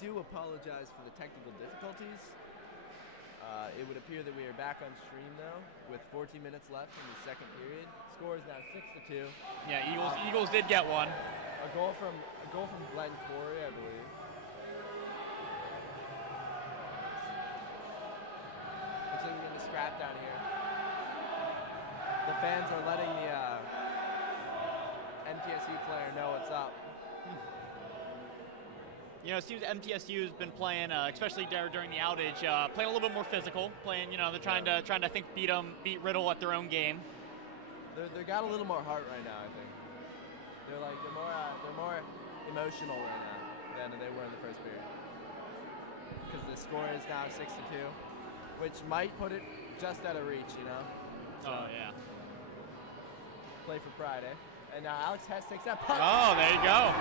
do apologize for the technical difficulties. It would appear that we are back on stream now with 14 minutes left in the second period. Score is now 6-2. Yeah, Eagles did get one. A goal from Glenn Corey, I believe. Looks like we're getting a scrap down here. The fans are letting the MTSU player know what's up. You know, it seems MTSU has been playing, especially during the outage, playing a little bit more physical. Playing, you know, they're trying to I think beat Riddle at their own game. They got a little more heart right now, I think. They're more emotional right now than they were in the first period. Because the score is now 6-2, which might put it just out of reach, you know. So, oh yeah. Play for pride, eh? And now Alex Hess takes that puck. Oh, there you go.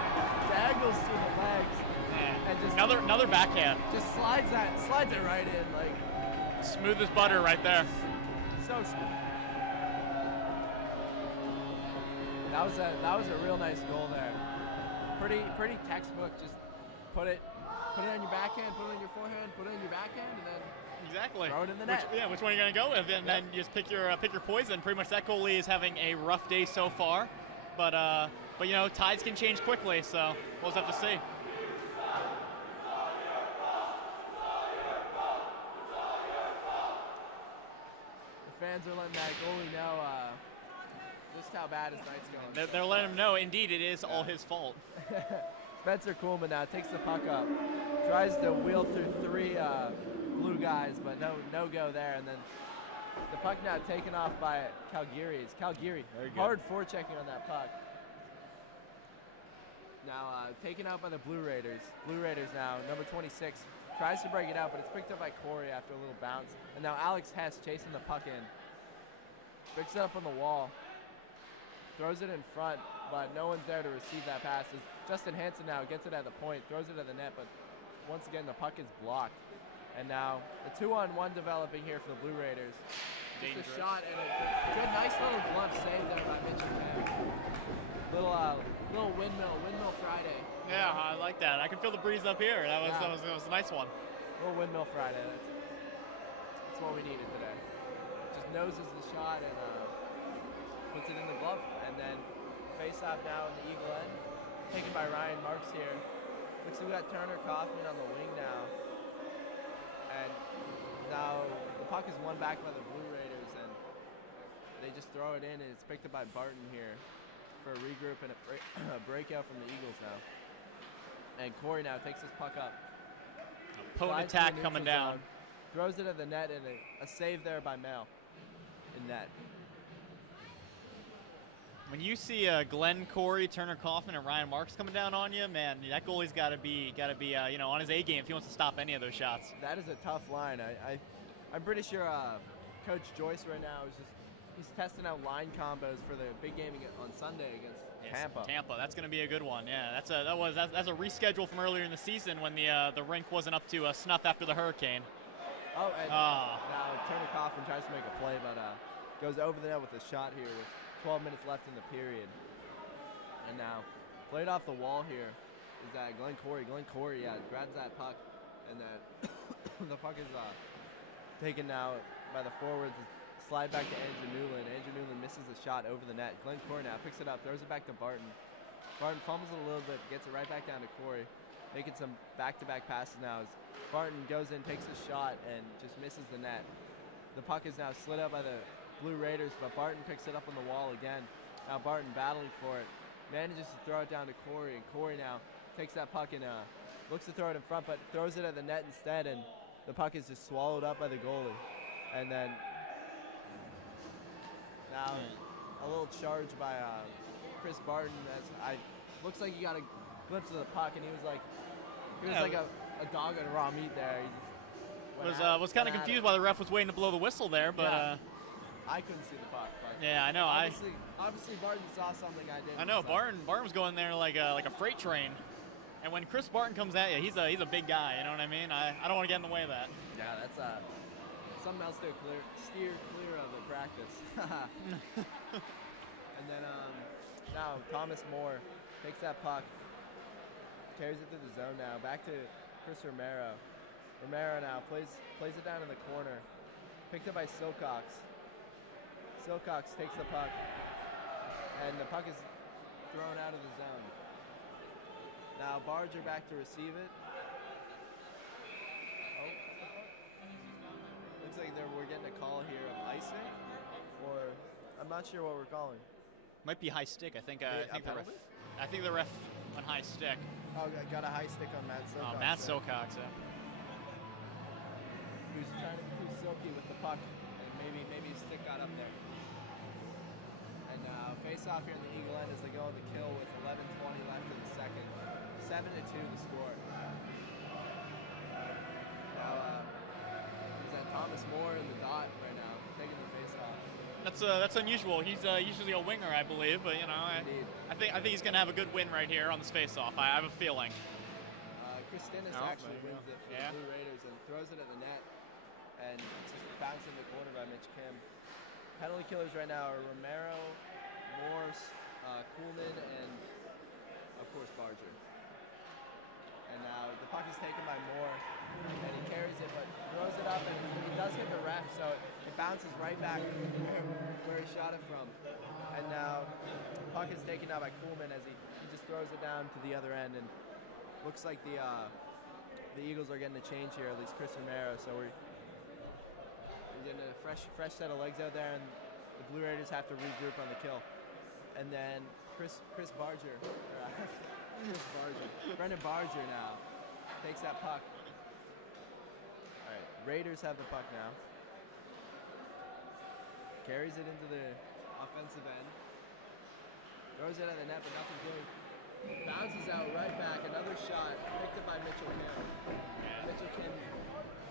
Dangles through the legs. Yeah. And just another backhand. Just slides it right in, like smooth as butter right there. So smooth. That was a real nice goal there. Pretty textbook. Just put it on your backhand, put it on your forehand, put it on your backhand, and then exactly throw it in the net. Which one are you gonna go with? And then you just pick your poison. Pretty much that goalie is having a rough day so far, but you know, tides can change quickly, so we'll just have to see. The fans are letting that goalie know just how bad his night's going. They're letting him know, indeed, it is all his fault. Spencer Kuhlman now takes the puck up, tries to wheel through three blue guys, but no go there. And then the puck now taken off by Calgary. Hard forechecking on that puck. Now taken out by the Blue Raiders. Blue Raiders now, number 26, tries to break it out, but it's picked up by Corey after a little bounce. And now Alex Hess chasing the puck in. Picks it up on the wall. Throws it in front, but no one's there to receive that pass. Justin Hansen now gets it at the point, throws it at the net, but once again the puck is blocked. And now a 2-on-1 developing here for the Blue Raiders. Just a shot and a good, nice little glove save there by Mitchell Mann. Little windmill Friday. Yeah, I like that. I can feel the breeze up here. That was a nice one. Little windmill Friday. That's what we needed today. Just noses the shot and puts it in the glove. And then face off now in the Eagle end, taken by Ryan Marks here. Looks like we got Turner Kaufman on the wing now. And now the puck is won back by the Blue Raiders, and they just throw it in, and it's picked up by Barton here for a regroup and a breakout from the Eagles now. And Corey now takes this puck up. A potent attack coming down. Throws it at the net, and a save there by Mel in net. When you see Glenn Corey, Turner Kaufman, and Ryan Marks coming down on you, man, that goalie's got to be you know, on his A game if he wants to stop any of those shots. That is a tough line. I'm pretty sure Coach Joyce right now he's testing out line combos for the big game on Sunday against Tampa. Tampa, that's going to be a good one. Yeah, that's a reschedule from earlier in the season when the rink wasn't up to snuff after the hurricane. Oh, and now Turner Kaufman tries to make a play, but goes over the net with a shot here with 12 minutes left in the period. And now played off the wall here is that Glenn Corey. Glenn Corey, grabs that puck, and then the puck is taken now by the forwards. Slide back to Andrew Newland. Andrew Newland misses a shot over the net. Glenn Corey now picks it up, throws it back to Barton. Barton fumbles it a little bit, gets it right back down to Corey, making some back-to-back passes now as Barton goes in, takes a shot, and just misses the net. The puck is now slid up by the Blue Raiders, but Barton picks it up on the wall again. Now Barton battling for it. Manages to throw it down to Corey, and Corey now takes that puck and looks to throw it in front, but throws it at the net instead, and the puck is just swallowed up by the goalie. And then now a little charge by Chris Barton. Looks like he got a glimpse of the puck, and he was like a dog on raw meat there. He just was kind of confused why the ref was waiting to blow the whistle there, but I couldn't see the puck. But yeah, I know. Obviously, Barton saw something I didn't. I know. Barton was going there like a freight train, and when Chris Barton comes at you, he's a big guy. You know what I mean? I don't want to get in the way of that. Yeah, that's something else to steer clear of at practice. And then now Thomas Moore takes that puck, carries it through the zone now, back to Chris Romero. Romero now plays it down in the corner. Picked up by Silcox. Silcox takes the puck, and the puck is thrown out of the zone. Now Barger back to receive it. Oh, looks like we're getting a call here of icing, or I'm not sure what we're calling. Might be high stick. I think the ref on high stick. Oh, got a high stick on Matt Silcox. Oh, Matt Silcox, yeah. Who's trying to do Silky with the puck, and maybe his stick got up there. And face off here in the Eagle end as they go on the kill with 11:20 left in the second. 7-2 the score. Now is that Thomas Moore in the dot right now, taking the face off. That's unusual. He's usually a winger, I believe, but you know, I think he's gonna have a good win right here on this face-off. I have a feeling. Christinas actually wins it for the Blue Raiders and throws it at the net, and it's just bounced in the corner by Mitch Kim. Penalty killers right now are Romero, Morse, Kuhlman, and of course Barger. And now the puck is taken by Moore, and he carries it, but throws it up, and he does hit the ref, so it bounces right back where he shot it from. And now the puck is taken out by Kuhlman as he just throws it down to the other end, and looks like the Eagles are getting a change here, at least Chris Romero, so we're getting a fresh set of legs out there, and the Blue Raiders have to regroup on the kill. And then Chris Barger, Brendan Barger now takes that puck. All right, Raiders have the puck now. Carries it into the offensive end. Throws it at the net, but nothing doing. Bounces out right back. Another shot picked up by Mitchell Kim. Mitchell Kim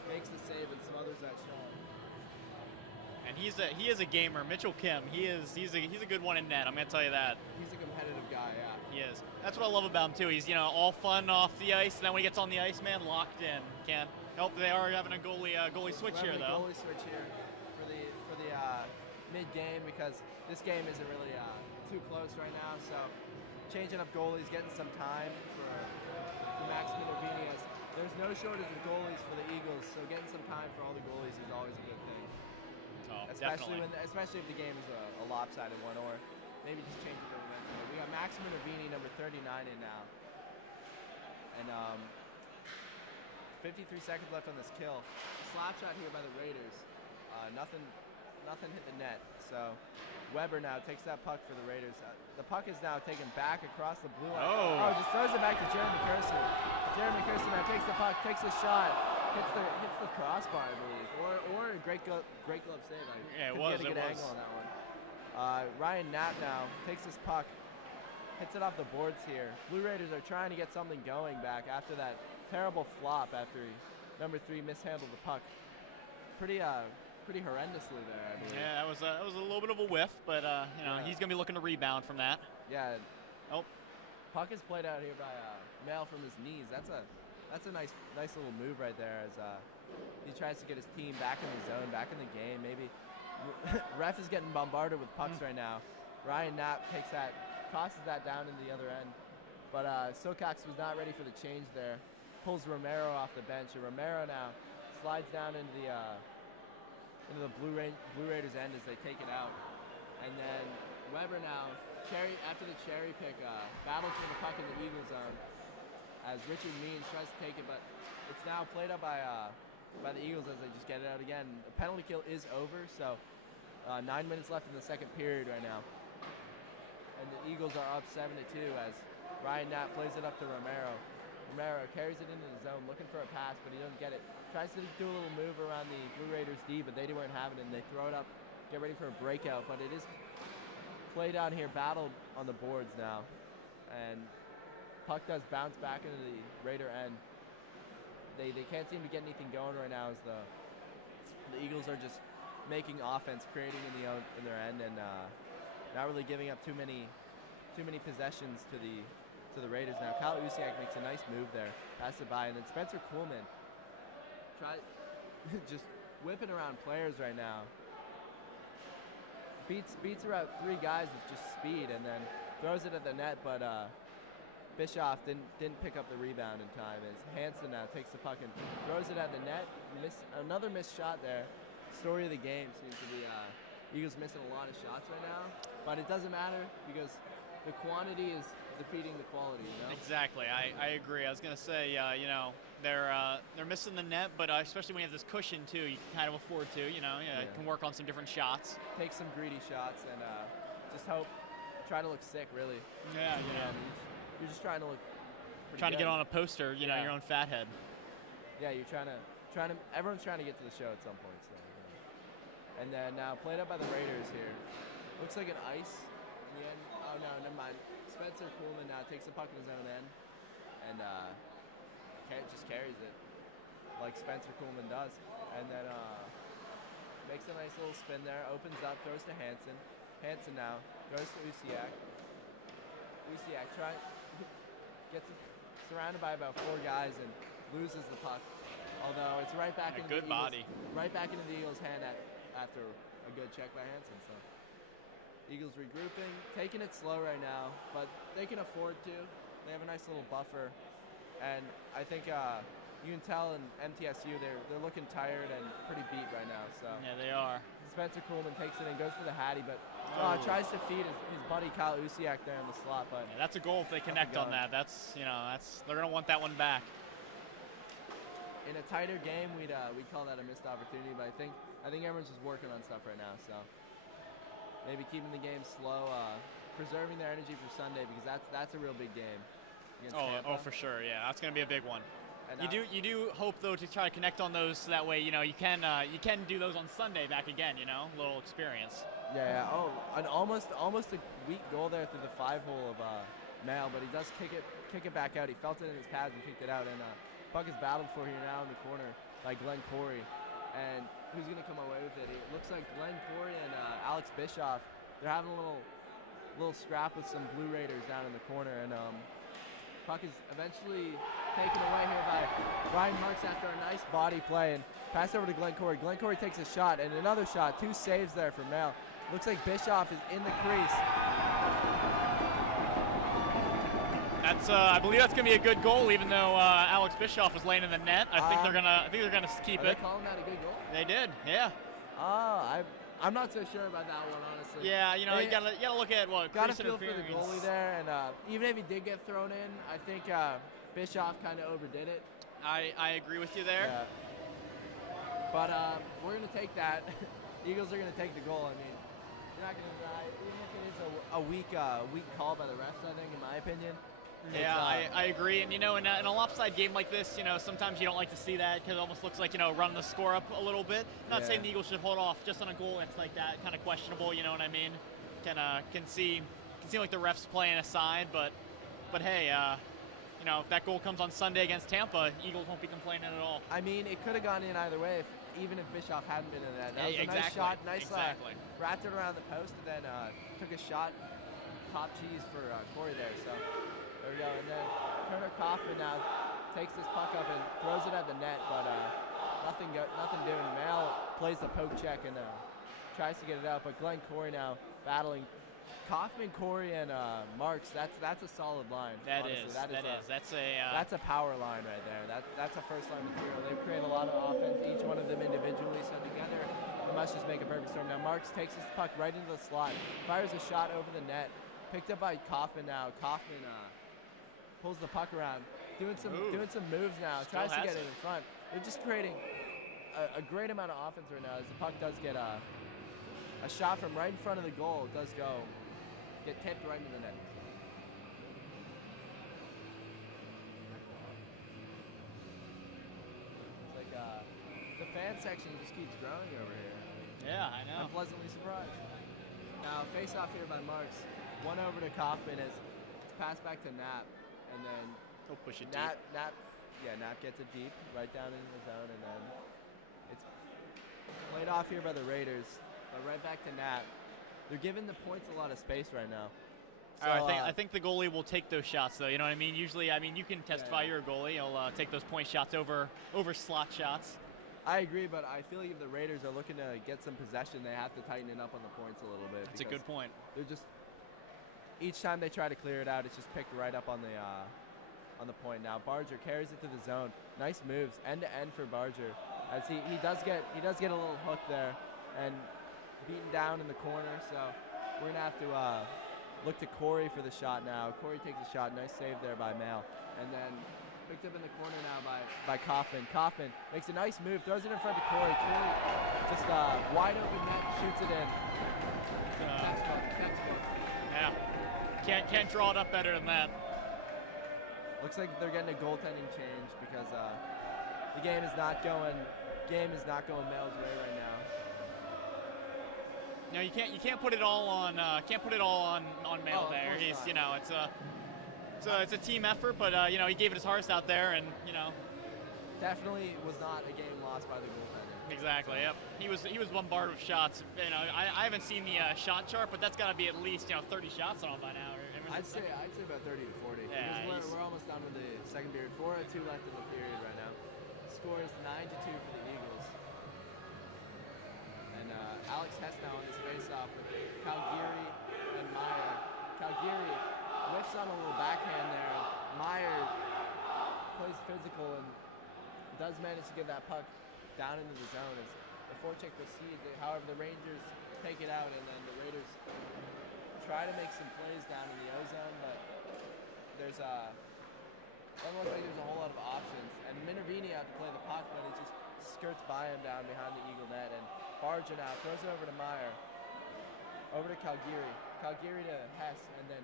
makes the save and smothers that shot. And he is a gamer, Mitchell Kim. He's a good one in net. I'm gonna tell you that. He's a competitive guy, yeah. He is. That's what I love about him too. He's all fun off the ice, and then when he gets on the ice, man, locked in. Can't. Nope, they are having a goalie switch here though. Goalie switch here for the mid game, because this game isn't really too close right now. So changing up goalies, getting some time for Max Minervini. There's no shortage of goalies for the Eagles, so getting some time for all the goalies is always a good thing. Oh, especially if the game is a lopsided one, or maybe just change it over. We got Max Minervini, number 39, in now, and 53 seconds left on this kill. Slap shot here by the Raiders. Nothing hit the net. So Weber now takes that puck for the Raiders. The puck is now taken back across the blue line. Oh, just throws it back to Jeremy Kirsten. Jeremy Kirsten now takes the puck, takes a shot, hits the crossbar, I believe, or a great glove save. Yeah, it was. Get a good angle on that one. Ryan Knapp now takes this puck, hits it off the boards here. Blue Raiders are trying to get something going back after that terrible flop after number 3 mishandled the puck. Pretty horrendously there, I believe. Yeah, that was a little bit of a whiff, but he's gonna be looking to rebound from that. Yeah. Oh, puck is played out here by Mail from his knees. That's a nice little move right there as he tries to get his team back in the zone, back in the game. Maybe ref is getting bombarded with pucks right now. Ryan Knapp tosses that down in the other end, but Silcox was not ready for the change there. Pulls Romero off the bench, and Romero now slides down into the Blue Raiders end as they take it out. And then Weber now, after the cherry pick, battles for the puck in the Eagle zone as Richard Means tries to take it, but it's now played up by the Eagles as they just get it out again. The penalty kill is over, so 9 minutes left in the second period right now. And the Eagles are up 7-2 as Ryan Knapp plays it up to Romero. Romero carries it into the zone, looking for a pass, but he doesn't get it. Tries to do a little move around the Blue Raiders D, but they weren't having it, and they throw it up, get ready for a breakout. But it is played down here, battled on the boards now. And puck does bounce back into the Raider end. They can't seem to get anything going right now as the Eagles are just making offense, creating in their end, and not really giving up too many possessions to the Raiders now. Kyle Usiak makes a nice move there, passes it by, and then Spencer Kuhlman just whipping around players right now. Beats around 3 guys with just speed, and then throws it at the net, but Bischoff didn't pick up the rebound in time as Hansen now takes the puck and throws it at the net. Another missed shot there. Story of the game seems to be Eagles missing a lot of shots right now, but it doesn't matter because the quantity is defeating the quality. You know? Exactly. I agree. I was gonna say, you know, they're missing the net, but especially when you have this cushion too, you can kind of afford to. You know, can work on some different shots. Take some greedy shots and just try to look sick, really. Yeah, you know. You're just trying to look. Trying to get on a poster, you know, your own fat head. Yeah, you're trying to. Everyone's trying to get to the show at some point. So, yeah. And then now played up by the Raiders here. Looks like an ice in the end. Oh no, never mind. Spencer Coolman now takes the puck in his own end and just carries it like Spencer Coolman does. And then makes a nice little spin there. Opens up, throws to Hansen. Hansen now goes to Usiak. Usiak gets surrounded by about 4 guys and loses the puck. Although it's right back into good body. Right back into the Eagles' hand after a good check by Hansen. So Eagles regrouping, taking it slow right now, but they can afford to. They have a nice little buffer, and I think you can tell in MTSU they're looking tired and pretty beat right now. So yeah, they are. Spencer Coolman takes it and goes for the Hattie, but tries to feed his buddy Kyle Usiak there in the slot. But that's a goal if they connect on that. That's they're gonna want that one back. In a tighter game, we'd call that a missed opportunity, but I think everyone's just working on stuff right now. So maybe keeping the game slow, preserving their energy for Sunday because that's a real big game. Oh, for sure. Yeah, that's gonna be a big one. And you do hope though to try to connect on those so that way you can do those on Sunday back again. You know, a little experience. Yeah. Oh, an almost a weak goal there through the 5-hole of Mail, but he does kick it back out. He felt it in his pads and kicked it out, and puck is battled for here now in the corner by Glenn Corey, and who's going to come away with it? It looks like Glenn Corey and Alex Bischoff. They're having a little scrap with some Blue Raiders down in the corner, and puck is eventually taken away here by Ryan Marks after a nice body play and pass over to Glenn Corey. Glenn Corey takes a shot and another shot. 2 saves there for Mail. Looks like Bischoff is in the crease. I believe that's gonna be a good goal, even though Alex Bischoff was laying in the net. I think they're gonna keep it. They calling that a good goal? They did, yeah. I'm not so sure about that one, honestly. Yeah, you gotta look at what. Gotta feel for the goalie there, and even if he did get thrown in, I think Bischoff kind of overdid it. I agree with you there. Yeah. But we're gonna take that. Eagles are gonna take the goal. I mean, you're not gonna deny, even if it is a weak call by the refs. I think, in my opinion. Yeah, I agree. And, in a lopsided game like this, sometimes you don't like to see that because it almost looks like, running the score up a little bit. Not saying the Eagles should hold off just on a goal that's like that, kind of questionable, you know what I mean? Can seem like the refs playing aside, but hey, if that goal comes on Sunday against Tampa, Eagles won't be complaining at all. I mean, it could have gone in either way, even if Bischoff hadn't been in that. That was a nice shot, wrapped it around the post, and then took a shot, top cheese for Corey there, so... There we go, and then Turner Kaufman now takes this puck up and throws it at the net, but nothing doing. Mail plays the poke check and tries to get it out, but Glenn Corey now battling Kaufman, Corey, and Marks. That's a solid line. That is. That's a power line right there. That's a first line material. They've created a lot of offense, each one of them individually, so together they must just make a perfect storm. Now Marks takes his puck right into the slot, fires a shot over the net, picked up by Kaufman now. Kaufman pulls the puck around, doing some moves now, tries to get it in front. They're just creating a great amount of offense right now as the puck does get a shot from right in front of the goal. It does get tipped right into the net. It's like the fan section just keeps growing over here. Yeah, I know. I'm pleasantly surprised. Now, face off here by Marks. One over to Kaufman as it's passed back to Knapp. And then he'll push it Knapp gets it deep, right down in the zone, and then it's played off here by the Raiders, but right back to Knapp. They're giving the points a lot of space right now. So, I think the goalie will take those shots, though. You know what I mean? Usually, you can testify you're a goalie. You'll take those point shots over slot shots. I agree, but I feel like if the Raiders are looking to get some possession, they have to tighten it up on the points a little bit. That's a good point. They're just each time they try to clear it out, it's just picked right up on the point. Now Barger carries it to the zone. Nice moves, end to end for Barger, as he does get a little hook there, and beaten down in the corner. So we're gonna have to look to Corey for the shot now. Corey takes a shot. Nice save there by Mail, and then picked up in the corner now by Kaufman. Kaufman makes a nice move, throws it in front of Corey. Corey just wide open net, shoots it in. Textbook. Yeah, can't draw it up better than that. Looks like they're getting a goaltending change because the game is not going Mail's way right now. No, you can't put it all on Mail there. He's it's a team effort, but he gave it his heart out there, and definitely was not a game lost by the goaltender. Exactly. Yep. He was bombarded with shots. I haven't seen the shot chart, but that's got to be at least 30 shots on him by now. I'd say about 30 to 40. Yeah, because we're almost done with the second period. 4:02 left in the period right now. Score is 9-2 for the Eagles. And Alex Hess now on his face-off with Calgary and Meyer. Calgary whiffs on a little backhand there. Meyer plays physical and does manage to get that puck down into the zone as the forecheck proceeds. However, the Rangers take it out, and then the Raiders try to make some plays down in the O-zone, but there's doesn't look like there's a whole lot of options. And Minervini out to play the puck, but it just skirts by him down behind the Eagle net. And Barger now throws it over to Meyer, over to Calgary. Calgary to Hess, and then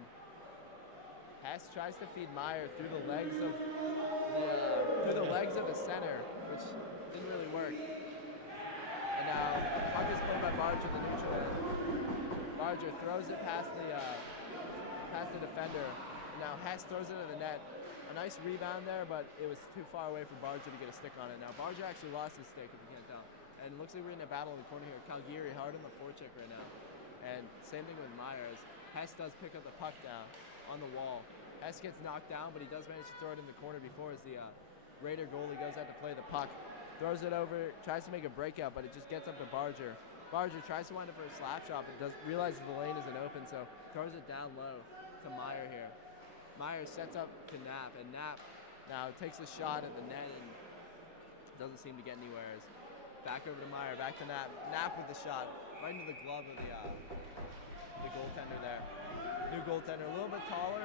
Hess tries to feed Meyer through the legs of the center, which didn't really work. And now puck is played by Barger in the neutral end. Barger throws it past the defender. Now Hess throws it to the net. A nice rebound there, but it was too far away for Barger to get a stick on it. Now Barger actually lost his stick, if you can't tell. And it looks like we're in a battle in the corner here. Calgary hard on the forecheck right now. And same thing with Myers. Hess does pick up the puck down on the wall. Hess gets knocked down, but he does manage to throw it in the corner before as the Raider goalie goes out to play the puck. Throws it over, tries to make a breakout, but it just gets up to Barger. Barger tries to wind up for a slap shot, but realizes the lane isn't open, so throws it down low to Meyer here. Meyer sets up to Knapp, and Knapp now takes a shot at the net and doesn't seem to get anywhere. Back over to Meyer, back to Knapp. Knapp with the shot, right into the glove of the goaltender there. New goaltender, a little bit taller,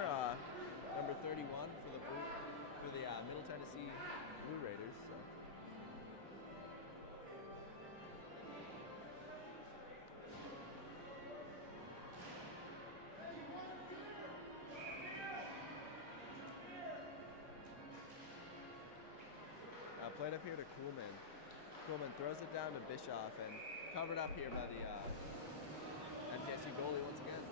number 31 for the Middle Tennessee Blue Raiders. So. Played up here to Kuhlman. Kuhlman throws it down to Bischoff and covered up here by the MTSU goalie once again.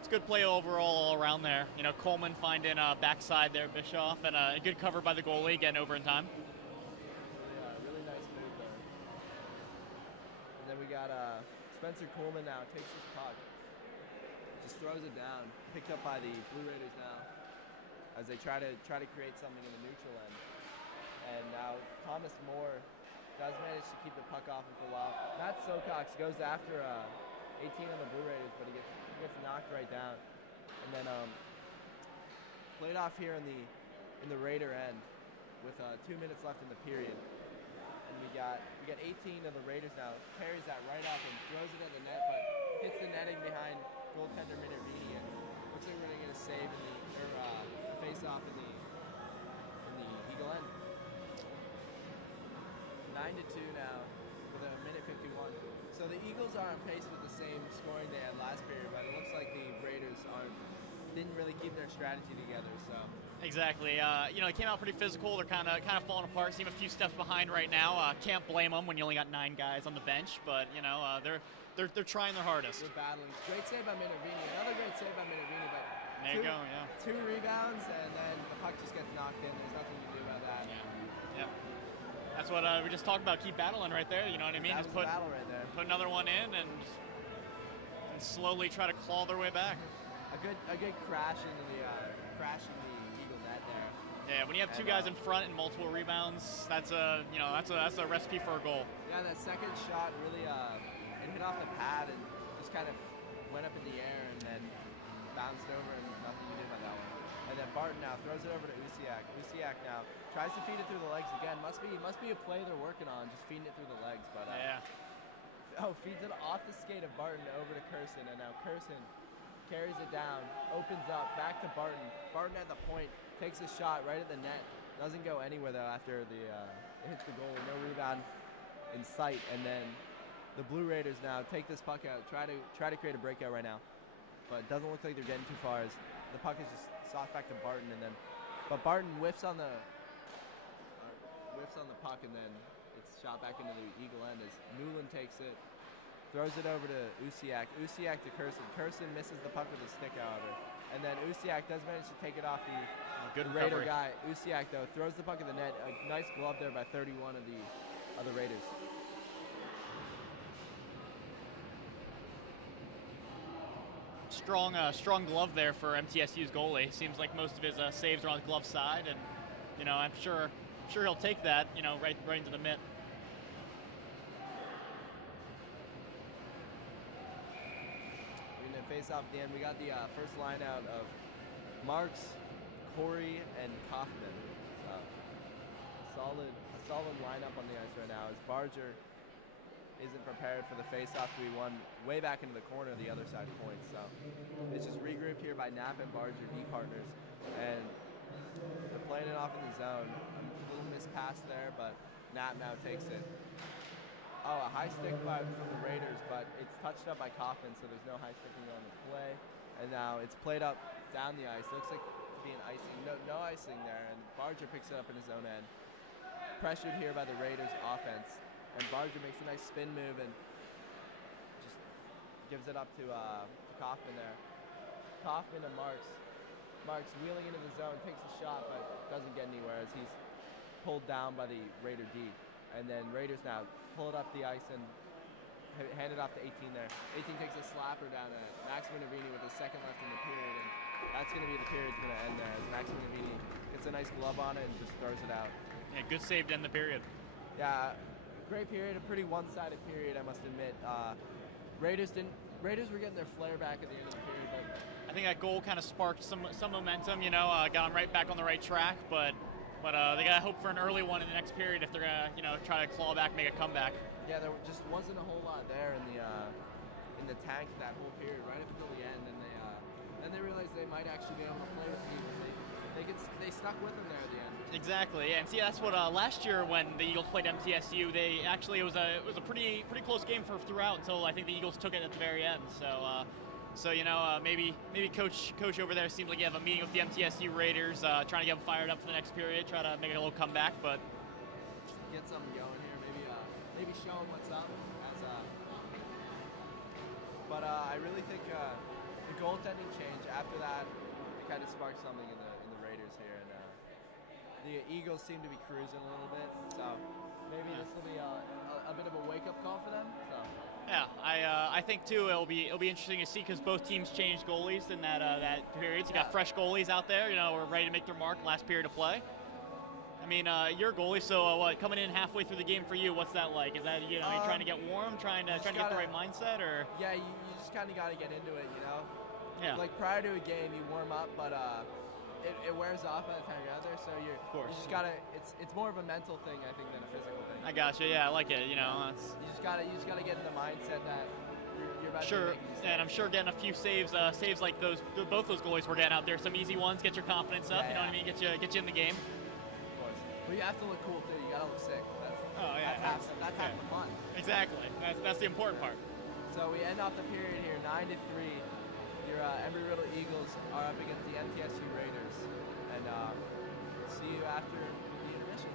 It's good play overall all around there. Coleman finding backside there, Bischoff, and a good cover by the goalie, getting over in time. Really nice move there. And then we got Spencer Coleman now takes his puck, just throws it down, picked up by the Blue Raiders now, as they try to create something in the neutral end. And now Thomas Moore does manage to keep the puck off him for a while. Matt Socox goes after 18 on the Blue Raiders, but he gets knocked right down. And then played off here in the Raider end with 2 minutes left in the period. And we got 18 of the Raiders now, carries that right up and throws it at the net, but hits the netting behind goaltender Minervini, and looks like we're gonna get a save in the face-off in the Eagle end. 9-2 now with a minute 51. So the Eagles are on pace with the same scoring they had last period, but it looks like the Raiders didn't really keep their strategy together. So exactly. It came out pretty physical. They're kind of falling apart. Seem a few steps behind right now. Can't blame them when you only got 9 guys on the bench, but they're trying their hardest. They're battling. Great save by Minervini. Another great save by Minervini, but there you go, yeah. 2 rebounds, and then the puck just gets knocked in. There's nothing you can do about that. Yeah. Yep. That's what we just talked about. Keep battling right there. You know what I mean? That just was battle right there. Put another one in and slowly try to claw their way back. A good crash in the Eagle net there. Yeah, when you have 2 guys in front and multiple rebounds, that's a recipe for a goal. Yeah, that second shot really it hit off the pad and just kind of went up in the air. and bounced over, and nothing you can do about that one. And then Barton now throws it over to Usiak. Usiak now tries to feed it through the legs again. Must be a play they're working on, just feeding it through the legs. But feeds it off the skate of Barton over to Curson, and now Curson carries it down, opens up, back to Barton. Barton at the point takes a shot right at the net. Doesn't go anywhere though after it hits the goal. No rebound in sight, and then the Blue Raiders now take this puck out, try to create a breakout right now, but it doesn't look like they're getting too far as the puck is just soft back to Barton, but Barton whiffs on the puck, and then it's shot back into the Eagle end as Newland takes it, throws it over to Usiak. Usiak to Curson. Curson misses the puck with a stick, however, and then Usiak does manage to take it off the good Raider recovery. guy. Usiak though throws the puck in the net. A nice glove there by 31 of the Raiders. Strong glove there for MTSU's goalie. Seems like most of his saves are on the glove side, and I'm sure he'll take that, right into the mitt. We're gonna face off at the end. We got the first line out of Marks, Corey, and Kaufman. So a solid lineup on the ice right now as Barger isn't prepared for the face-off to be won way back into the corner of the other side points. So it's just regrouped here by Knapp and Barger, D partners, and they're playing it off in the zone. A little missed pass there, but Knapp now takes it. Oh, a high stick from the Raiders, but it's touched up by Kaufman, so there's no high sticking on the play. And now it's played up down the ice. Looks like to be an icing. No icing there, and Barger picks it up in his own end. Pressured here by the Raiders offense. And Barger makes a nice spin move and just gives it up to Kaufman there. Kaufman and Marks. Marks wheeling into the zone, takes a shot, but doesn't get anywhere as he's pulled down by the Raider D. And then Raiders now pull it up the ice and hand it off to 18 there. 18 takes a slapper down at Max Minervini with a second left in the period, and that's going to be the period's going to end there as Max Minervini gets a nice glove on it and just throws it out. Yeah, good save to end the period. Yeah. Great period, a pretty one-sided period, I must admit. Raiders were getting their flair back at the end of the period, but I think that goal kind of sparked some momentum. Got them right back on the right track, but they got to hope for an early one in the next period if they're gonna try to claw back, make a comeback. Yeah, there just wasn't a whole lot there in the tank that whole period, right up until the end, and then they realized they might actually be able to play with the Eagles. They stuck with them there at the end. Exactly, and see that's what last year when the Eagles played MTSU, it was a pretty close game throughout until I think the Eagles took it at the very end. So maybe coach over there seems like you have a meeting with the MTSU Raiders, trying to get them fired up for the next period, try to make a little comeback, but get something going here. Maybe show them what's up. But I really think the goaltending change after that it kind of sparked something in the Raiders here, and the Eagles seem to be cruising a little bit, so maybe this will be a bit of a wake-up call for them. So yeah, I think too it'll be interesting to see because both teams changed goalies in that period. So you got fresh goalies out there, we're ready to make their mark. Last period of play. I mean, you're a goalie, so coming in halfway through the game for you, what's that like? Is that you trying to get warm, trying to get the right mindset, or? Yeah, you just kind of got to get into it, Yeah. Like prior to a game, you warm up, but it wears off by the time you're out there. So you just gotta. It's more of a mental thing, I think, than a physical thing. I gotcha. Yeah, I like it. You just gotta get in the mindset that you're about to make these and I'm sure getting a few saves like both those goalies were getting out there, some easy ones, get your confidence up. You know what I mean? Get you in the game. Of course. But you have to look cool too. You gotta look sick. That's half the fun. Exactly. That's the important part. So we end off the period here, 9-3. Your Embry-Riddle Eagles are up against the MTSU Raiders, and see you after the intermission.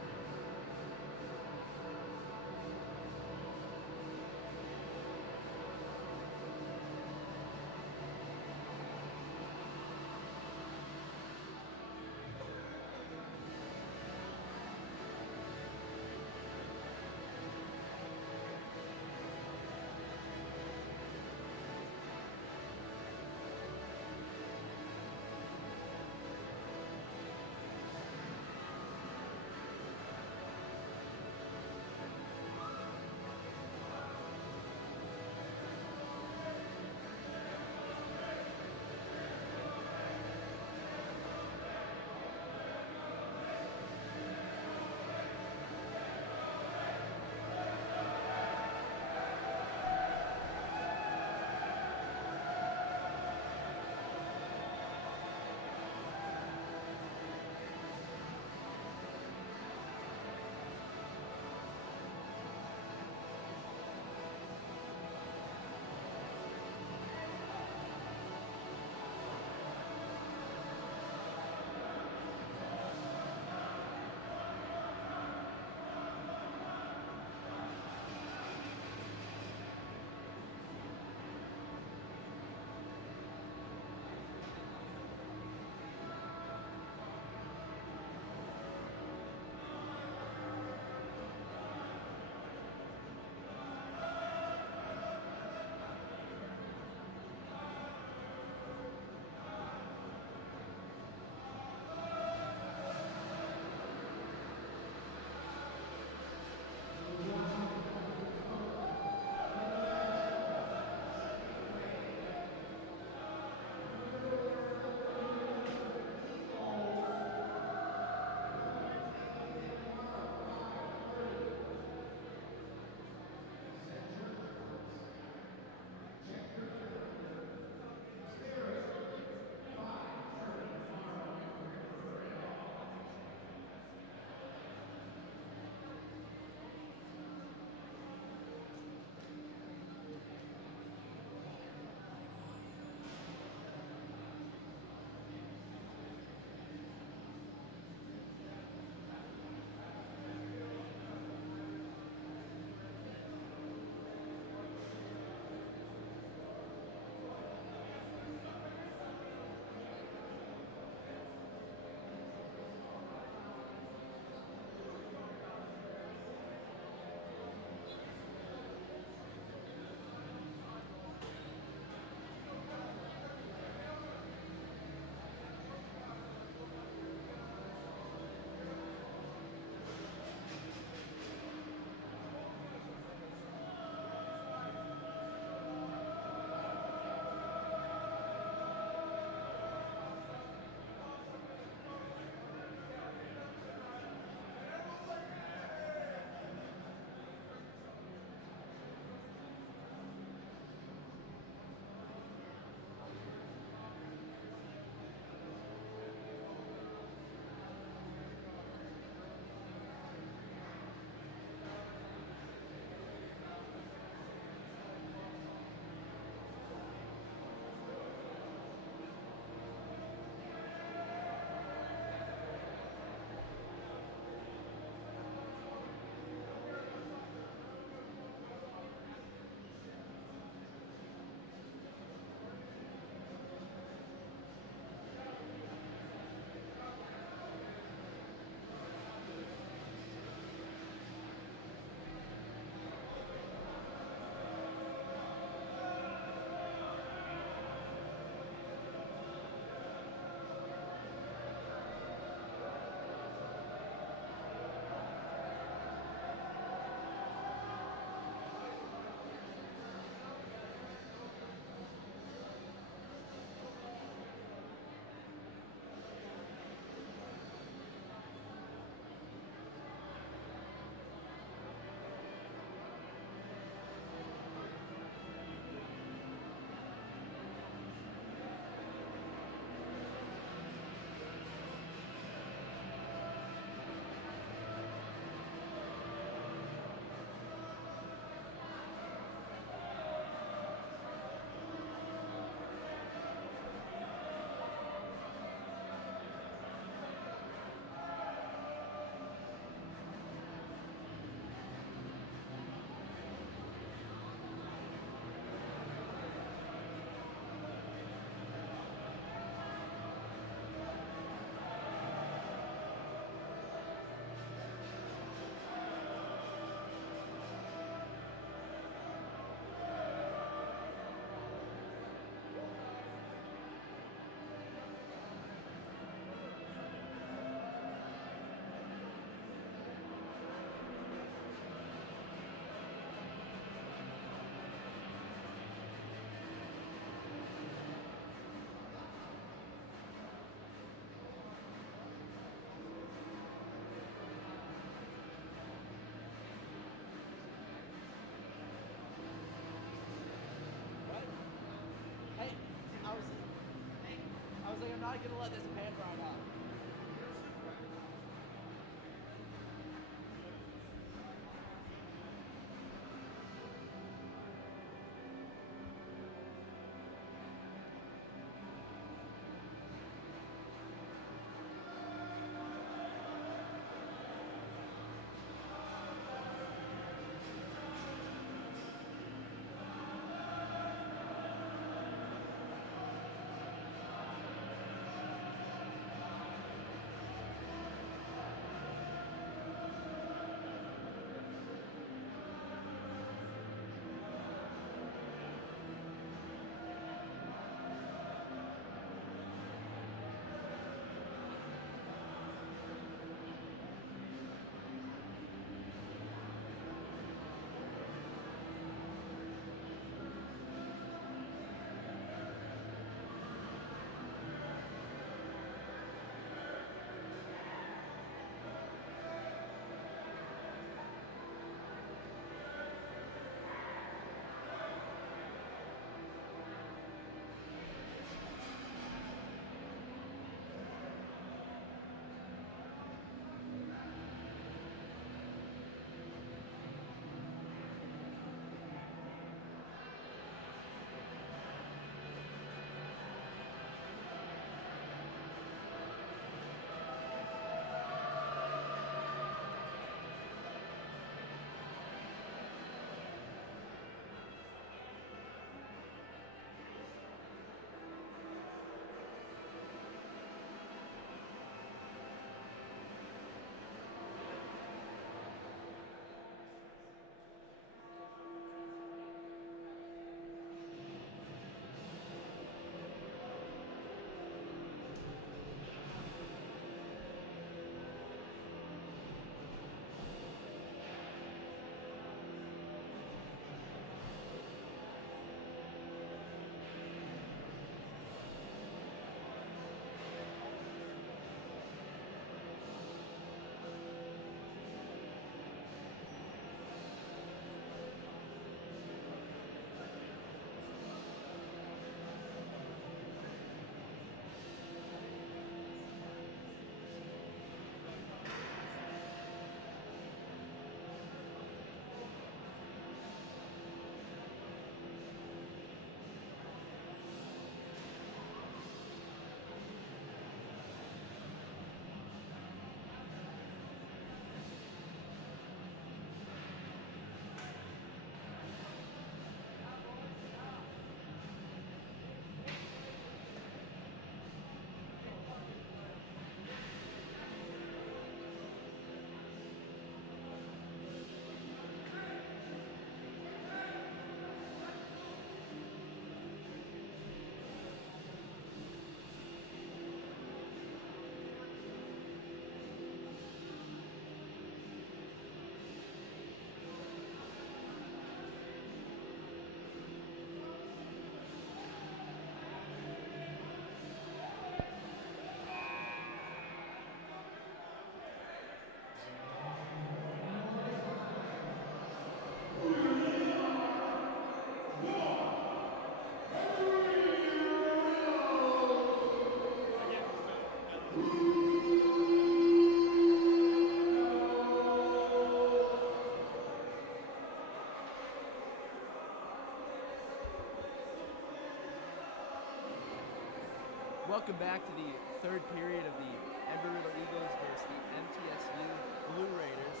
Welcome back to the third period of the Embry Riddle Eagles versus the MTSU Blue Raiders.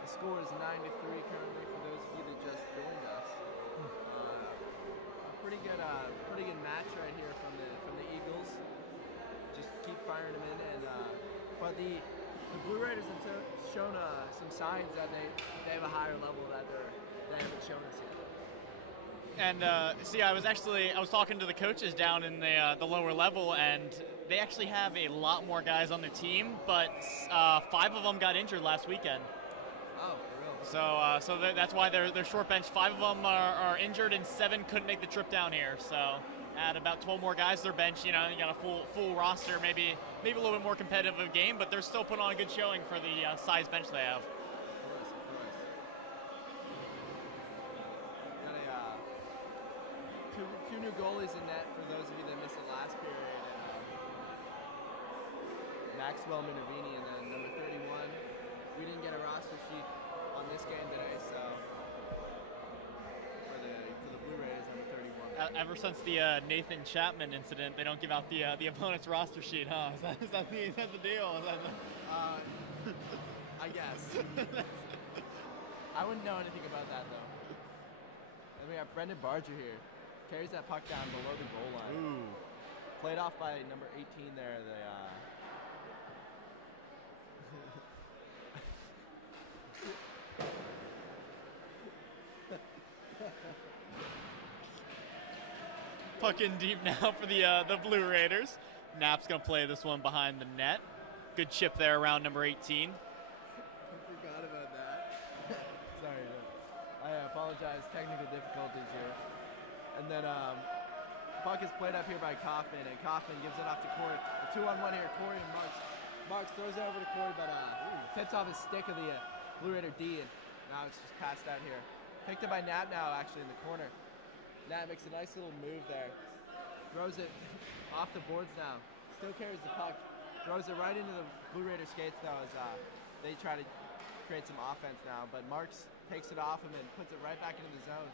The score is 9-3 currently for those of you that just joined us. A pretty good match right here from the Eagles. Just keep firing them in, and but the Blue Raiders have shown some signs that they have a higher level that they haven't shown us yet. And see, I was talking to the coaches down in the lower level, and they actually have a lot more guys on the team, but 5 of them got injured last weekend. Oh, for real? So that's why they're short bench. 5 of them are injured, and 7 couldn't make the trip down here. So add about 12 more guys to their bench. You know, you got a full roster, maybe a little bit more competitive of a game, but they're still putting on a good showing for the size bench they have. Two new goalies in net for those of you that missed it last period. Maxwell Minervini and then number 31. We didn't get a roster sheet on this game today, so for the Blue Raiders, number 31. Ever since the Nathan Chapman incident, they don't give out the opponent's roster sheet, huh? Is that the deal? I guess. I wouldn't know anything about that though. And we got Brendan Barger here. Carries that puck down below the goal line. Ooh. Played off by number 18 there. Puck in deep now for the Blue Raiders. Knapp's going to play this one behind the net. Good chip there around number 18. I forgot about that. Sorry. I apologize. Technical difficulties here. And then puck is played up here by Kaufman, and Kaufman gives it off to Corey. A 2-on-1 here, Corey and Marks. Marks throws it over to Corey, but tips off his stick of the Blue Raider D, and now it's just passed out here. Picked up by Knapp now, actually, in the corner. Knapp makes a nice little move there. Throws it off the boards now. Still carries the puck. Throws it right into the Blue Raider skates now as they try to create some offense now. But Marks takes it off him and puts it right back into the zone.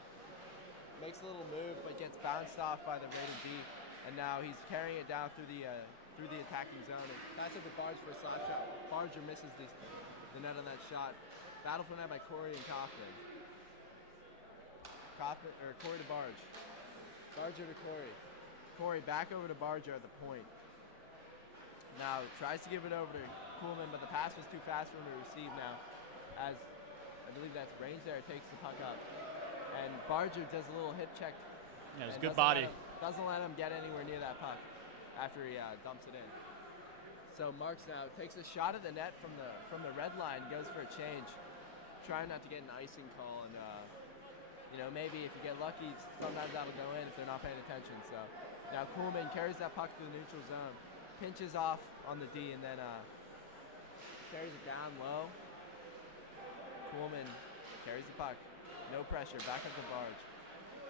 Makes a little move, but gets bounced off by the Raider D, and now he's carrying it down through the attacking zone. And that's at the Barge for a slap shot. Barger misses the net on that shot. Battle for net by Corey and Kaufman. Corey to Barge. Barger to Corey. Corey back over to Barger at the point. Now tries to give it over to Kuhlman, but the pass was too fast for him to receive now. As I believe that's range there, takes the puck up. And Barger does a little hip check. Yeah, it was good body. Doesn't let him get anywhere near that puck after he dumps it in. So Marks now takes a shot at the net from the red line, goes for a change, trying not to get an icing call. And maybe if you get lucky, sometimes that'll go in if they're not paying attention. So now Kuhlman carries that puck to the neutral zone, pinches off on the D, and then carries it down low. Kuhlman carries the puck. No pressure, back up to Barge.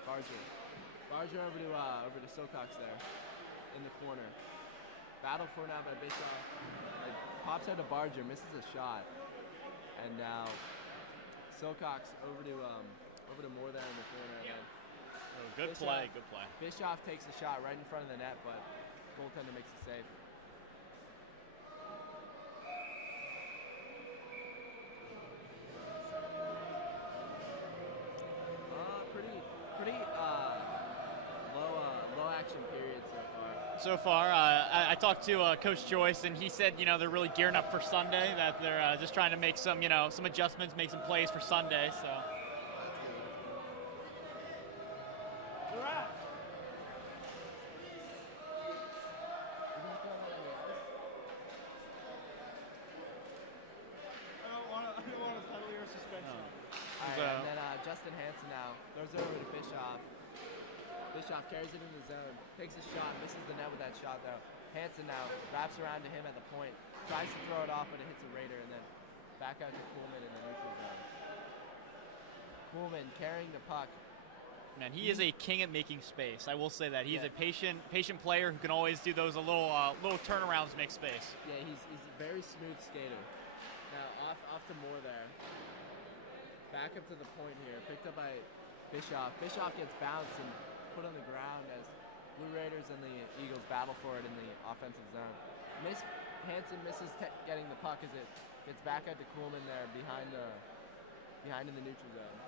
Barger over to Silcox there in the corner. Battle for now by Bischoff. Pops out to Barger, misses a shot. And now Silcox over to Moore there in the corner. And good play. Bischoff takes a shot right in front of the net, but goaltender makes the save. Pretty low action period so far. I talked to Coach Joyce, and he said, they're really gearing up for Sunday, that they're just trying to make some adjustments, make some plays for Sunday, so. Justin Hansen now throws it over to Bischoff. Bischoff carries it in the zone, takes a shot, misses the net with that shot though. Hansen now wraps around to him at the point, tries to throw it off, but it hits a Raider, and then back out to Kuhlman in the neutral zone. Kuhlman carrying the puck. Man, he is a king at making space. I will say that he's a patient player who can always do those little turnarounds, make space. Yeah, he's a very smooth skater. Now off to Moore there. Back up to the point here, picked up by Bischoff. Bischoff gets bounced and put on the ground as Blue Raiders and the Eagles battle for it in the offensive zone. Hansen misses getting the puck as it gets back out to Kuhlman there behind in the neutral zone.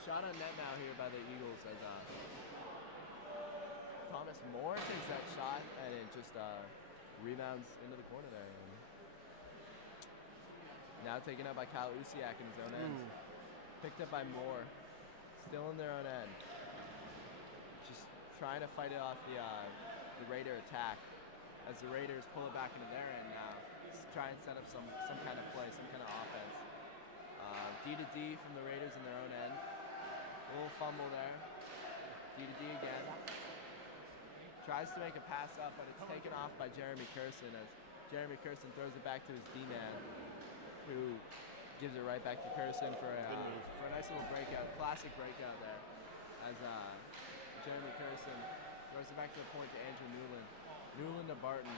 Shot on net now here by the Eagles as Thomas Moore takes that shot and it just rebounds into the corner there. Now taken up by Kyle Usiak in his own end. Picked up by Moore. Still in their own end. Just trying to fight it off the Raider attack as the Raiders pull it back into their end now. Just try and set up some kind of play, some kind of offense. D to D from the Raiders in their own end. A little fumble there. D to D again. Tries to make a pass up, but it's taken off by Jeremy Curson as Jeremy Curson throws it back to his D-man, who gives it right back to Curson for a nice little breakout, classic breakout there, as Jeremy Curson throws it back to the point to Andrew Newland. Newland to Barton.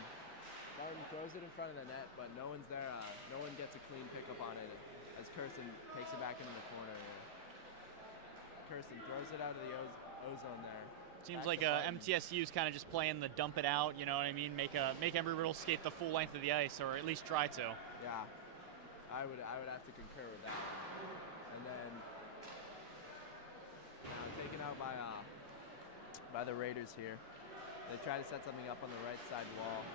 Barton throws it in front of the net, but no one's there. No one gets a clean pickup on it as Curson takes it back into the corner. Curson throws it out of the ozone there. Seems like MTSU's kind of just playing the dump it out, you know what I mean? Make Embry-Riddle skate the full length of the ice, or at least try to. Yeah, I would have to concur with that. And then now taken out by the Raiders here. They try to set something up on the right side wall,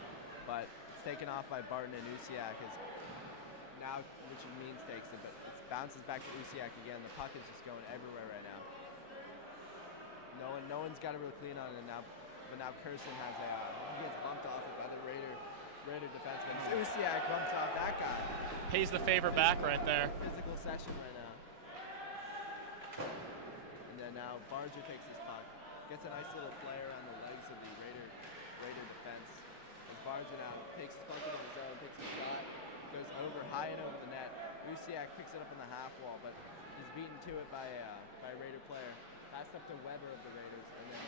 but it's taken off by Barton and Usiak as now Richard Means takes it, but it bounces back to Usiak again. The puck is just going everywhere right now. No one's got a real clean on it now, but now Curson has he gets bumped off it by the Raider defenseman. Usiak bumps off that guy. Pays the favor back right there. Physical session right now. And then now Barger takes his puck, gets a nice little play around the legs of the Raider defense. As Barger now takes his puck into the zone, takes a shot, goes over high and over the net. Usiak picks it up in the half wall, but he's beaten to it by a Raider player. Passed up to Weber of the Raiders, and then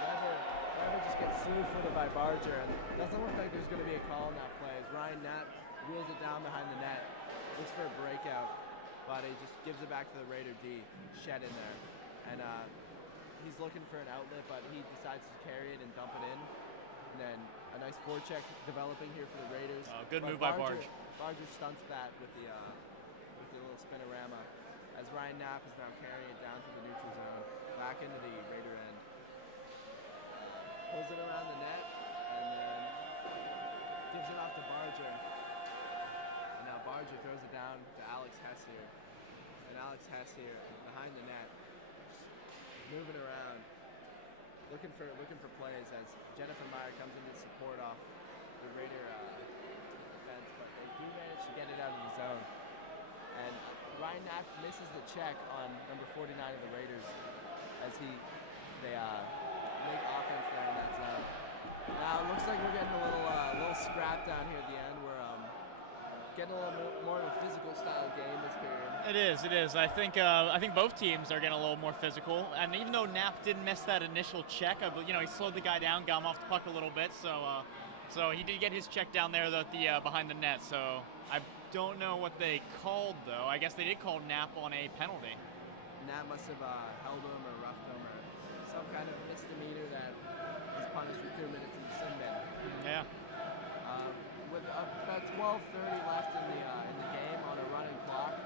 Weber just gets slew-footed by Barger, and doesn't look like there's going to be a call on that play. As Ryan Knapp wheels it down behind the net, looks for a breakout, but he just gives it back to the Raider D, Shed in there, and he's looking for an outlet, but he decides to carry it and dump it in, and then a nice forecheck developing here for the Raiders. Good move by Barger. Barger stunts that with the little spinorama, as Ryan Knapp is now carrying it down to the neutral zone, back into the Raider end. Pulls it around the net, and then gives it off to Barger. And now Barger throws it down to Alex Hess here. And Alex Hess here, behind the net, just moving around, looking for plays as Jennifer Meyer comes in to support off the Raider defense, but they do manage to get it out of the zone. And Ryan Knapp misses the check on number 49 of the Raiders as they make offense there in that zone. Now it looks like we're getting a little scrap down here at the end. We're getting a little more of a physical style game this period. It is. I think both teams are getting a little more physical. And even though Knapp didn't miss that initial check, he slowed the guy down, got him off the puck a little bit. So he did get his check down there though, behind the net. So I don't know what they called though. I guess they did call Knapp on a penalty. Knapp must have held him or roughed him or some kind of misdemeanor that is punished for 2 minutes in the sin bin. Yeah. With about 12:30 left in the game on a running clock.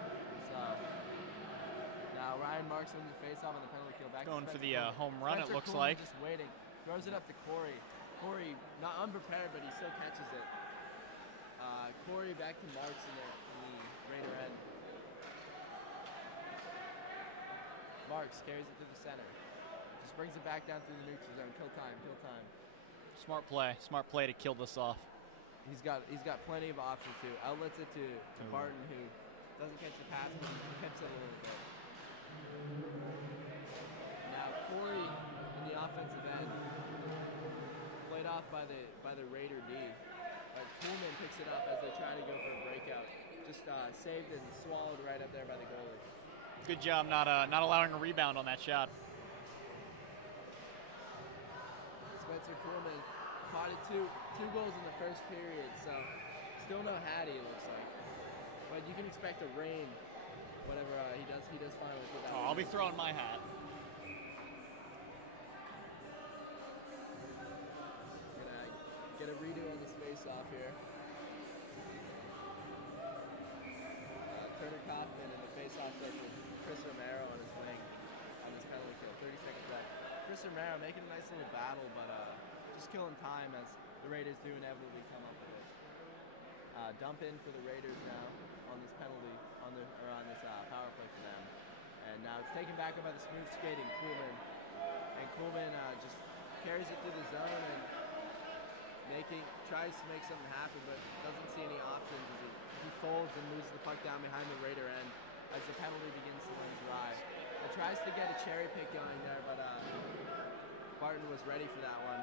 Now Ryan Marks wins the face-off on the penalty kill. Back going for the home run, it looks like. Just waiting. Throws it up to Corey. Corey, not unprepared, but he still catches it. Corey back to Marks in the Raider end. Marks carries it to the center. Just brings it back down through the neutral zone. Kill time. Smart play to kill this off. He's got plenty of options too. Outlets it to Barton, who doesn't catch the pass, but he pips it a little bit. Now Corey in the offensive end, played off by the Raider D. But Kuhlman picks it up as they try to go for a breakout. Just saved and swallowed right up there by the goalie. Good job not allowing a rebound on that shot. Spencer Kuhlman potted two goals in the first period, so still no Hattie it looks like. But you can expect a rain whatever he does fine with that. Oh, I'll be throwing my hat. Gonna get a redo on this face-off here. Turner Kaufman in the face-off with Chris Romero on his wing on this penalty kill. 30 seconds left. Chris Romero making a nice little battle, but just killing time as the Raiders do inevitably come up with it. Dump in for the Raiders now on this penalty, on this power play for them. And now it's taken back up by the smooth skating Kuhlman. And Kuhlman just carries it through the zone and tries to make something happen, but doesn't see any options as he folds and loses the puck down behind the Raider end as the penalty begins to run dry. It tries to get a cherry pick going there, but Barton was ready for that one.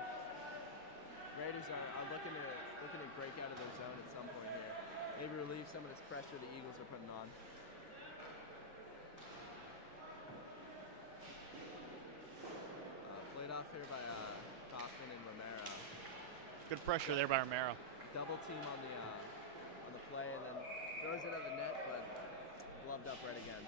Raiders are looking to break out of their zone at some point here. Maybe relieve some of this pressure the Eagles are putting on. Played off here by Kaufman and Romero. Good pressure there by Romero. Double team on the play and then throws it at the net, but gloved up right again.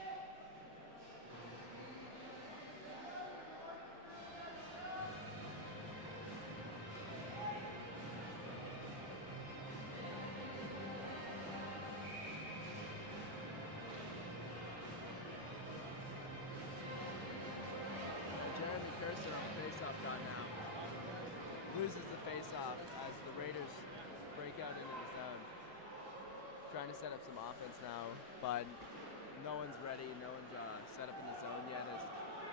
Loses the face-off as the Raiders break out into the zone. Trying to set up some offense now, but no one's ready. No one's set up in the zone yet as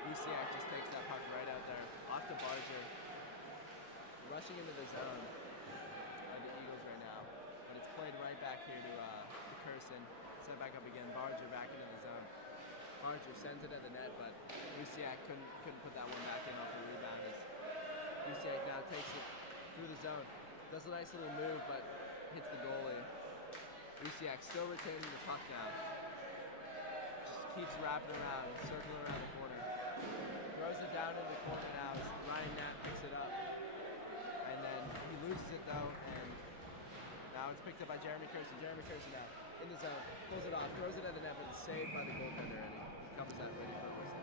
Luciak just takes that puck right out there. Off to Barger. Rushing into the zone are the Eagles right now. But it's played right back here to Curson. Set back up again. Barger back into the zone. Barger sends it at the net, but Luciak couldn't put that one back in off the rebound. Luciak now takes it through the zone. Does a nice little move, but hits the goalie. Luciak still retaining the puck now. Just keeps wrapping around, circling around the corner. Throws it down in the corner now as Ryan Knapp picks it up. And then he loses it though, and now it's picked up by Jeremy Curson. Jeremy Curson now in the zone. Throws it off, throws it at the net, but it's saved by the goaltender, and he covers that ready for the whistle.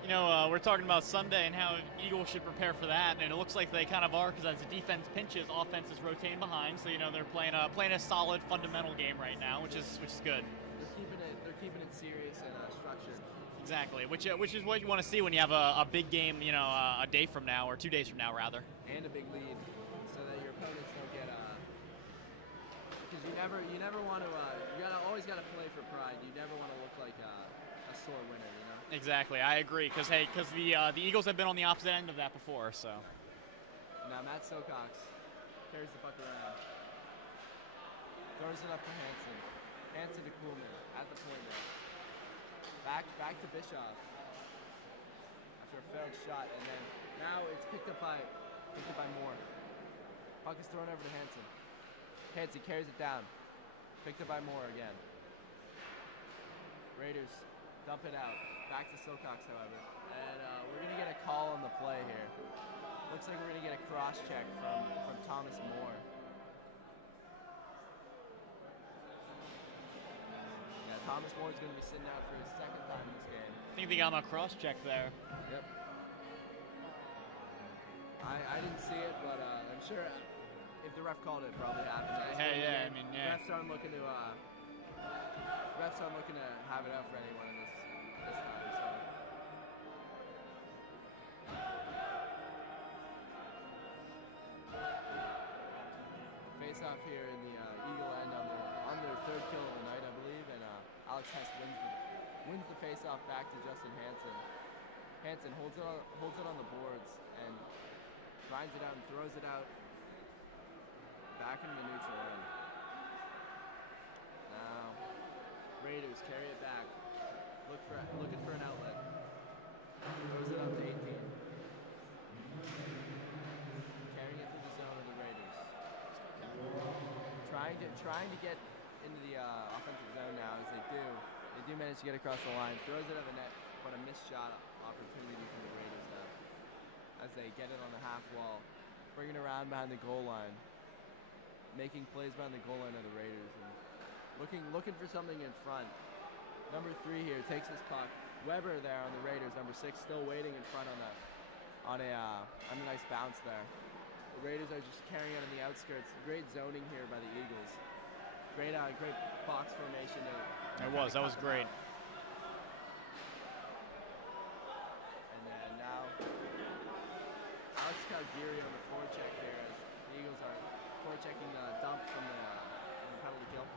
You know, we're talking about Sunday and how Eagles should prepare for that, and it looks like they kind of are, because as the defense pinches, offense is rotating behind. So you know they're playing a solid fundamental game right now, which is good. They're keeping it serious and structured. Exactly, which is what you want to see when you have a big game, you know, a day from now or 2 days from now rather. And a big lead, so that your opponents don't get because you never want to always gotta play for pride. You never want to look like a sore winner, you know. Exactly, I agree, because the Eagles have been on the opposite end of that before, so. Now Matt Silcox carries the puck around, throws it up to Hansen. Hansen to Kuhlman at the point there. Back to Bischoff after a failed shot, and then now it's picked up by Moore. Puck is thrown over to Hansen. Hansen carries it down. Picked up by Moore again. Raiders dump it out. Back to Silcox, however. And we're going to get a call on the play here. Looks like we're going to get a cross-check from Thomas Moore. Yeah, Thomas Moore is going to be sitting out for his second time in this game. I think they got him a cross-check there. Yep. I didn't see it, but I'm sure if the ref called it, it probably happened. Hey, yeah, I mean, yeah. Refs aren't looking to have it out for anyone in this time. So. Face off here in the Eagle end on their third kill of the night, I believe, and Alex Hess wins the face off back to Justin Hansen. Hansen holds it on the boards and grinds it out and throws it out back into the neutral end. Now Raiders carry it back, looking for an outlet. Throws it up to 18. Carrying it through the zone of the Raiders. Trying to get into the offensive zone now as they do. They do manage to get across the line. Throws it at the net, but a missed shot opportunity for the Raiders now. As they get it on the half wall, bring it around behind the goal line. Making plays behind the goal line of the Raiders and looking for something in front. Number 3 here takes this puck. Weber there on the Raiders. Number 6 still waiting in front on a nice bounce there. The Raiders are just carrying it on the outskirts. Great zoning here by the Eagles. Great box formation there. That was great. And then now Alex Calgary on the forecheck here as the Eagles are forechecking the dump from the penalty kill.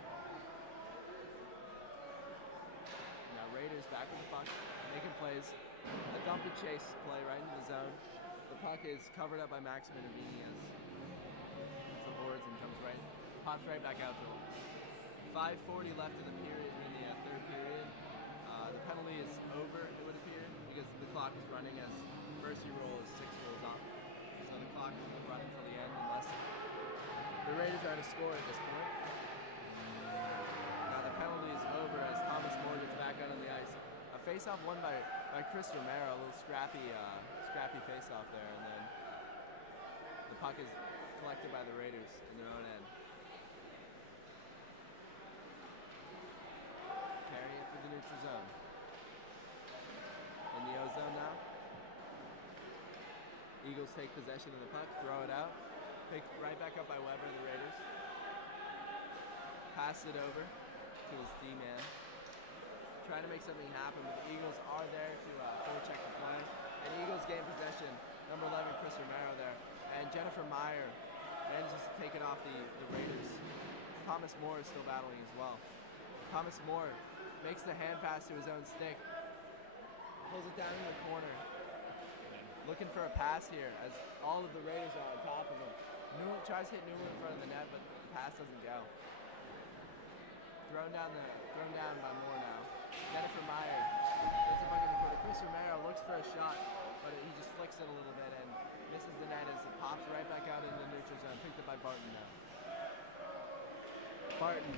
Now Raiders back with the puck, making plays. A dump and chase play right into the zone. The puck is covered up by Max Minervini as hits the boards and comes pops right back out to him. 5:40 left in the period, in the third period. The penalty is over, it would appear, because the clock is running as Mercy roll is 6 goals off. So the clock will run until the end unless the Raiders are to score at this point. Now the penalty is over as Thomas Moore gets back out on the ice. A face-off won by Chris Romero, a little scrappy face-off there, and then the puck is collected by the Raiders in their own end. Carrying it through the neutral zone. In the O-zone now. Eagles take possession of the puck, throw it out. Picked right back up by Weber, the Raiders. Pass it over to his D-man. Trying to make something happen, but the Eagles are there to forecheck the play. And Eagles gain possession. Number 11, Chris Romero there. And Jennifer Meyer manages to take it off the Raiders. Thomas Moore is still battling as well. Thomas Moore makes the hand pass to his own stick. Pulls it down in the corner. Looking for a pass here as all of the Raiders are on top of him. Newell tries to hit Newell in front of the net, but the pass doesn't go. Thrown down by Moore now. Jennifer Meyer gets a puck in the corner. Chris Romero looks for a shot, but he just flicks it a little bit and misses the net as it pops right back out in the neutral zone. Picked up by Barton now. Barton.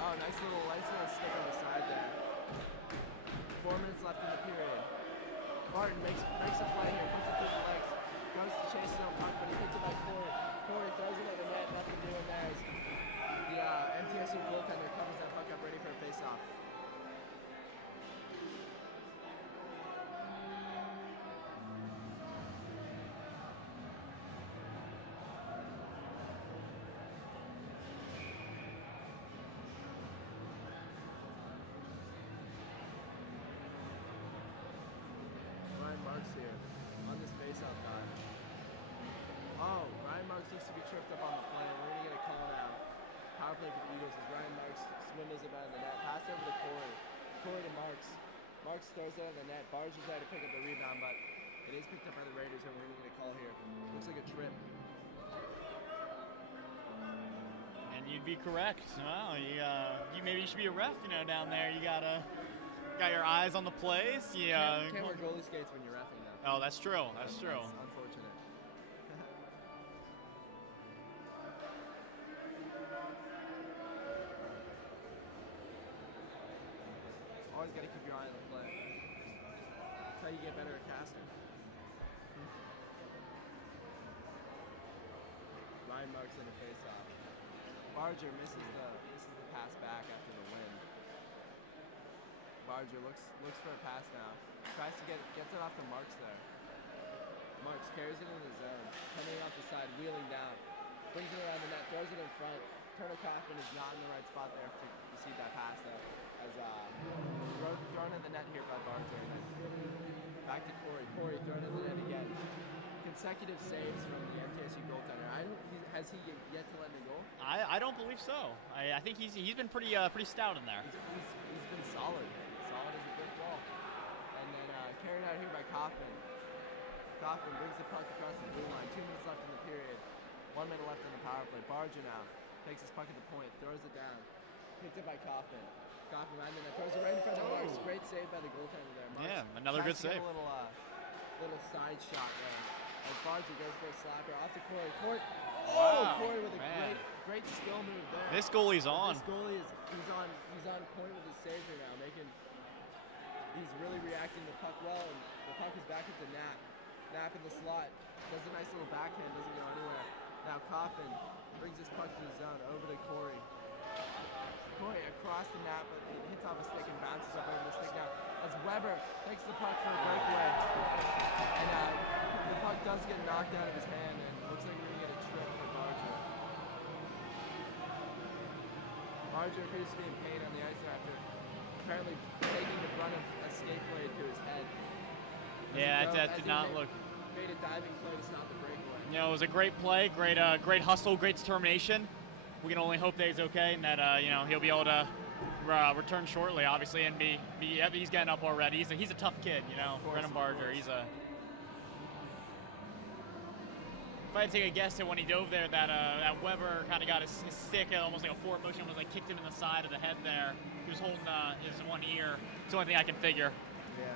Oh, nice little stick on the side there. 4 minutes left in the period. Barton breaks a play here, puts it through the legs, goes to chase his own puck, but he gets it by Corey. Corey throws it at the net, nothing doing there as the MTSU goaltender covers that puck up ready for a face-off. Here on this face-off guy. Oh, Ryan Marks looks to be tripped up on the play. We're going to get a call now. Power play for the Eagles as Ryan Marks swindles it out of the net. Pass over to Corey. Corey to Marks. Marks throws it out of the net. Barge is there to pick up the rebound, but it is picked up by the Raiders, and we're going to get a call here. Looks like a trip. And you'd be correct. Well, maybe you should be a ref, down there. You got your eyes on the plays. Can't wear goalie skates when you're reffing though. Oh, that's true. That's true. That's unfortunate. Always got to keep your eye on the play. That's how you get better at casting. Ryan Marks in a face-off. Barger misses the pass back after the win. Barger looks for a pass now. Tries to gets it off to Marks there. Marks carries it in the zone, coming off the side, wheeling down, brings it around the net, throws it in front. Turner Kaufman is not in the right spot there to receive that pass though. As thrown in the net here by Barger. And then back to Corey. Corey thrown in the net again. Consecutive saves from the MTSU goaltender. Has he yet to let me go? I don't believe so. I think he's been pretty stout in there. He's been solid. Solid as a brick wall. And then carried out here by Kaufman. Kaufman brings the puck across the blue line. 2 minutes left in the period. 1 minute left on the power play. Barger now takes his puck at the point, throws it down. Picked it by Kaufman. Kaufman right in there, throws it right in front of Marks. Great save by the goaltender there. Marks yeah, another good save. A little side shot there. As Barger goes for a slapper off to Corey. Wow, Corey with a great skill move there. This goalie's on. This goalie he's on point with his save here now, he's really reacting to the puck well, and the puck is back at the Nap. Nap in the slot. Does a nice little backhand, doesn't go anywhere. Now Kaufman brings his puck to the zone, over to Corey. Going across the net, but it hits off a stick and bounces up over the stick now. As Weber takes the puck for a breakaway. And the puck does get knocked out of his hand, and it looks like we're going to get a trip for Barger. Barger appears to be in pain on the ice after apparently taking the brunt of a skate blade to his head. Yeah, that did not look... Made a diving play to stop the breakaway. You know, it was a great play, great hustle, great determination. We can only hope that he's okay and that you know, he'll be able to return shortly, obviously, and he's getting up already. He's a tough kid, you know, Brennan Barger. He's a... If I had to take a guess at when he dove there, that Weber kind of got his stick, almost like a forward motion, almost like kicked him in the side of the head there. He was holding his one ear. It's the only thing I can figure. Yeah.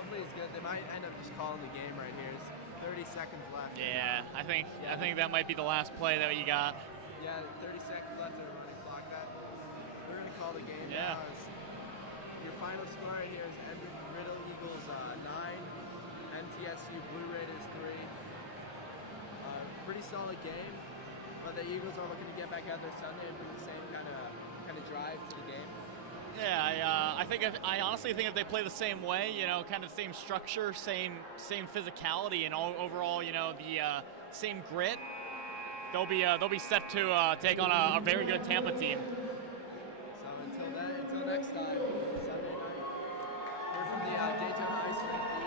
Hopefully it's good. They might end up just calling the game right here. There's 30 seconds left. Yeah, I think that might be the last play that you got. Yeah, 30 seconds left of the running clock. We're going to call the game now. Your final score right here is Edward Riddle Eagles 9, MTSU Blue Raiders 3. Pretty solid game, but the Eagles are looking to get back out there Sunday and bring the same kind of drive to the game. Yeah, I honestly think if they play the same way, you know, kind of the same structure, same physicality, and overall, you know, the same grit, they'll be set to take on a very good Tampa team. So until next time, Sunday night, we're from the Daytona Ice Rink.